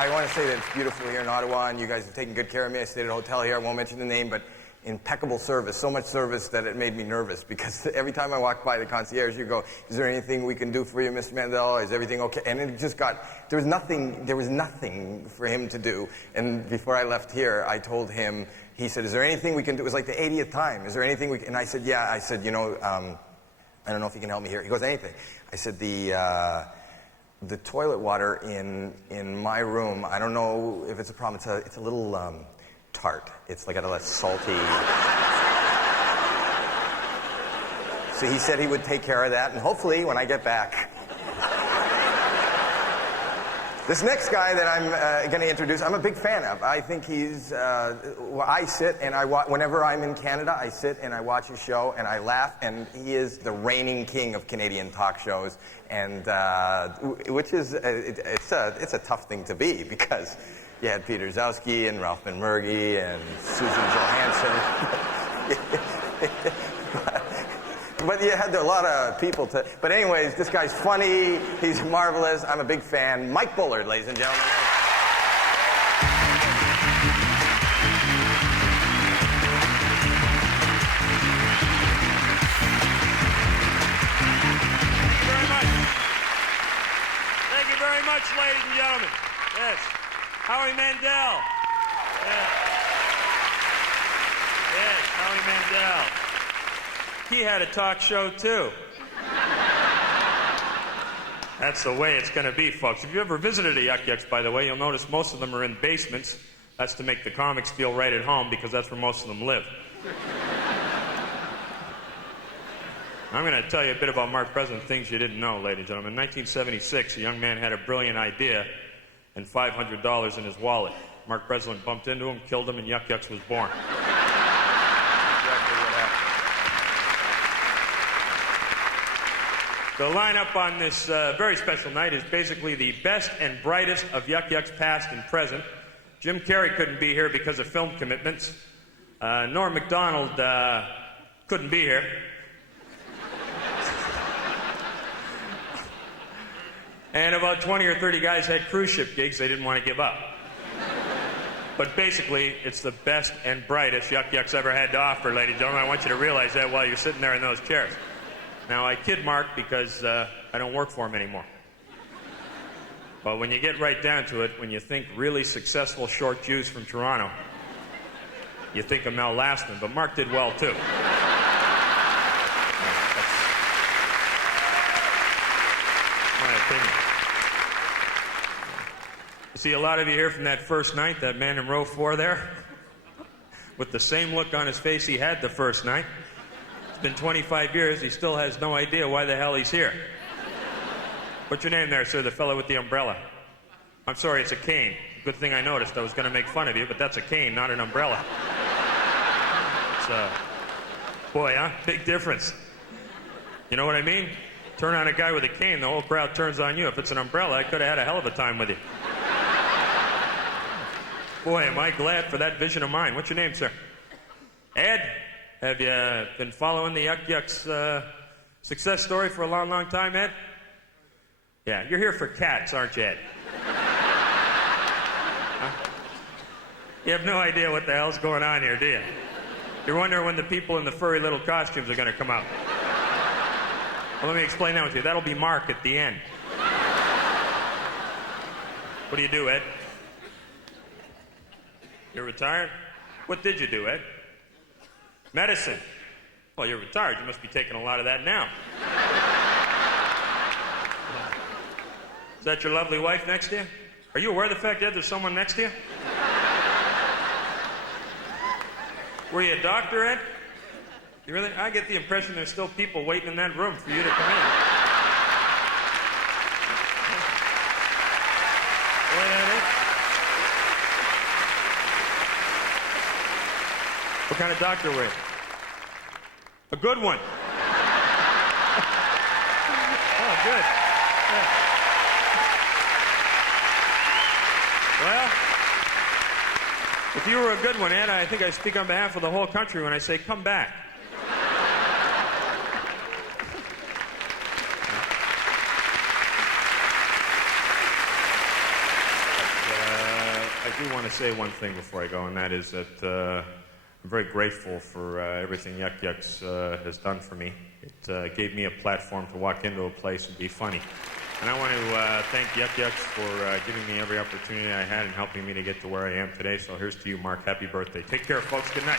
I want to say that it's beautiful here in Ottawa, and you guys have taken good care of me. I stayed at a hotel here. I won't mention the name, but impeccable service. So much service that it made me nervous because every time I walked by the concierge, you go, "Is there anything we can do for you, Mr. Mandel? Is everything okay?" And it just got, there was nothing for him to do. And before I left here, I told him, he said, "Is there anything we can do?" It was like the 80th time. "Is there anything we can?" And I said, "Yeah." I said, "You know, I don't know if you can help me here." He goes, "Anything." I said, the toilet water in my room, I don't know if it's a problem. It's a little tart. It's like a little salty. So he said he would take care of that, and hopefully when I get back. This next guy that I'm going to introduce, I'm a big fan of. I think he's, I sit and whenever I'm in Canada, I sit and I watch his show and I laugh, and he is the reigning king of Canadian talk shows, and which is, it's a tough thing to be, because you had Peter Zowski and Ralph Benmergui and Susan Johansson. But you had a lot of people to... But anyways, this guy's funny. He's marvelous. I'm a big fan. Mike Bullard, ladies and gentlemen. Thank you very much, ladies and gentlemen. Yes. Howie Mandel. Yes, Howie Mandel. He had a talk show, too. That's the way it's going to be, folks. If you ever visited a Yuk Yuk's, by the way, you'll notice most of them are in basements. That's to make the comics feel right at home, because that's where most of them live. I'm going to tell you a bit about Mark Breslin, things you didn't know, ladies and gentlemen. In 1976, a young man had a brilliant idea and $500 in his wallet. Mark Breslin bumped into him, killed him, and Yuk Yuk's was born. The lineup on this very special night is basically the best and brightest of Yuk Yuk's past and present. Jim Carrey couldn't be here because of film commitments. Norm Macdonald couldn't be here. And about 20 or 30 guys had cruise ship gigs they didn't want to give up. But basically, it's the best and brightest Yuk Yuk's ever had to offer, ladies and gentlemen. I want you to realize that while you're sitting there in those chairs. Now, I kid Mark because I don't work for him anymore. But when you get right down to it, when you think really successful short Jews from Toronto, you think of Mel Lastman, but Mark did well, too. That's my opinion. You see, a lot of you here from that first night, that man in row 4 there, with the same look on his face he had the first night. It's been 25 years, he still has no idea why the hell he's here. What's your name there, sir, the fellow with the umbrella? I'm sorry, it's a cane. Good thing I noticed. I was going to make fun of you, but that's a cane, not an umbrella. It's, boy, huh? Big difference. You know what I mean? Turn on a guy with a cane, the whole crowd turns on you. If it's an umbrella, I could have had a hell of a time with you. Boy, am I glad for that vision of mine. What's your name, sir? Ed? Have you been following the Yuk Yuk's success story for a long, long time, Ed? Yeah, you're here for cats, aren't you, Ed? Huh? You have no idea what the hell's going on here, do you? You're wondering when the people in the furry little costumes are going to come out. Well, let me explain that with you. That'll be Mark at the end. What do you do, Ed? You're retired? What did you do, Ed? Medicine. Well, you're retired. You must be taking a lot of that now. Is that your lovely wife next to you? Are you aware of the fact, Ed, there's someone next to you? Were you a doctor, Ed? You really? I get the impression there's still people waiting in that room for you to come in. Boy, that is. What kind of doctor were you? A good one. Oh, good. Yeah. Well, if you were a good one, Ed, I think I speak on behalf of the whole country when I say come back. do want to say one thing before I go, and that is that I'm very grateful for everything Yuk Yuk's has done for me. It gave me a platform to walk into a place and be funny. And I want to thank Yuk Yuk's for giving me every opportunity I had and helping me to get to where I am today. So here's to you, Mark. Happy birthday. Take care, folks. Good night.